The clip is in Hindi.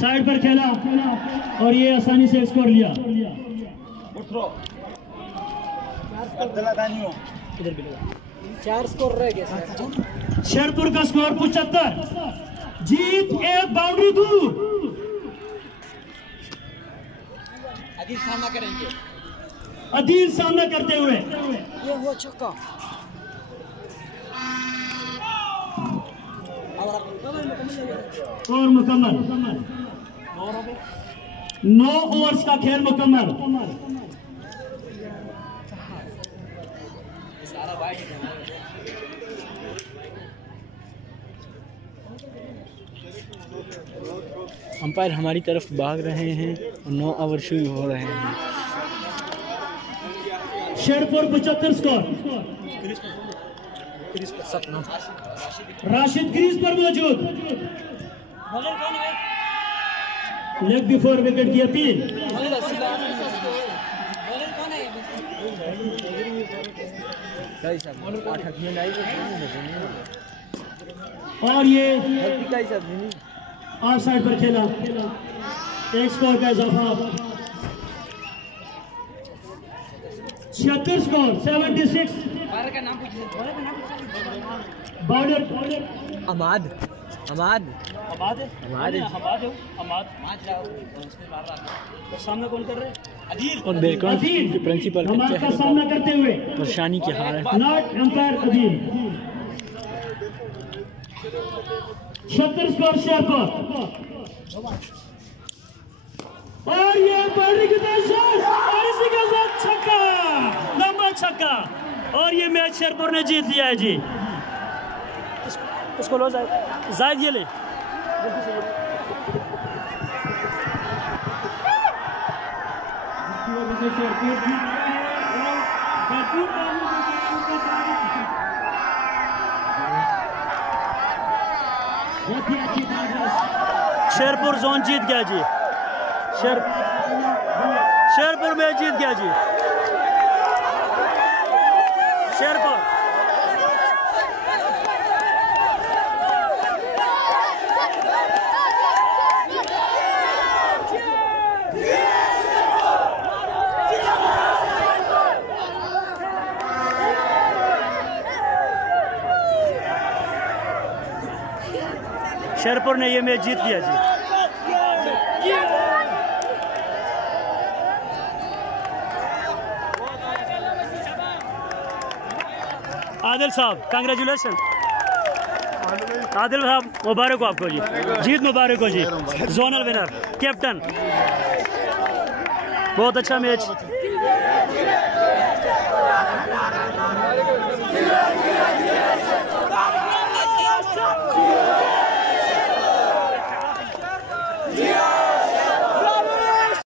साइड पर खेला और ये आसानी से स्कोर लिया। चार स्कोर रह गए। शेरपुर का स्कोर 75। जीत एक बाउंड्री दूर। अदील सामना करेंगे। अदील सामना करते हुए ये वो छक्का। और मुकम्मल। 9 ओवर्स का खेल मुकम्मल। अंपायर हमारी तरफ भाग रहे हैं और 9 ओवर शुरू हो रहे हैं। शेरपुर 75 स्कोर। राशिद क्रीज पर मौजूद। लेग बिफोर विकेट की अपील। और ये ऑफ साइड पर खेला। एक स्कोर का इजाफा। 76 स्कोर 76। बॉर्डर अमाद अमाद हमाद सामना कौन कर रहे हैं? अदील और बेरकॉन प्रिंसिपल हमाद का सामना करते हुए परेशानी की हाल है। Not umpire Adeel. 76 score Sherpur. और ये बाउंड्री की तरफ और इसी के साथ छक्का, लंबा छक्का। और ये मैच शेरपुर ने जीत लिया है जी। उसको लो जायद ये ले। शेरपुर जोन जीत गया जी। शेरपुर में जीत गया जी। शेरपुर शेरपुर ने ये मैच जीत लिया जी। आदिल साहब कांग्रेचुलेशन। आदिल साहब मुबारक हो आपको जी। जीत मुबारक हो जी। Zonal winner captain. बहुत अच्छा मैच।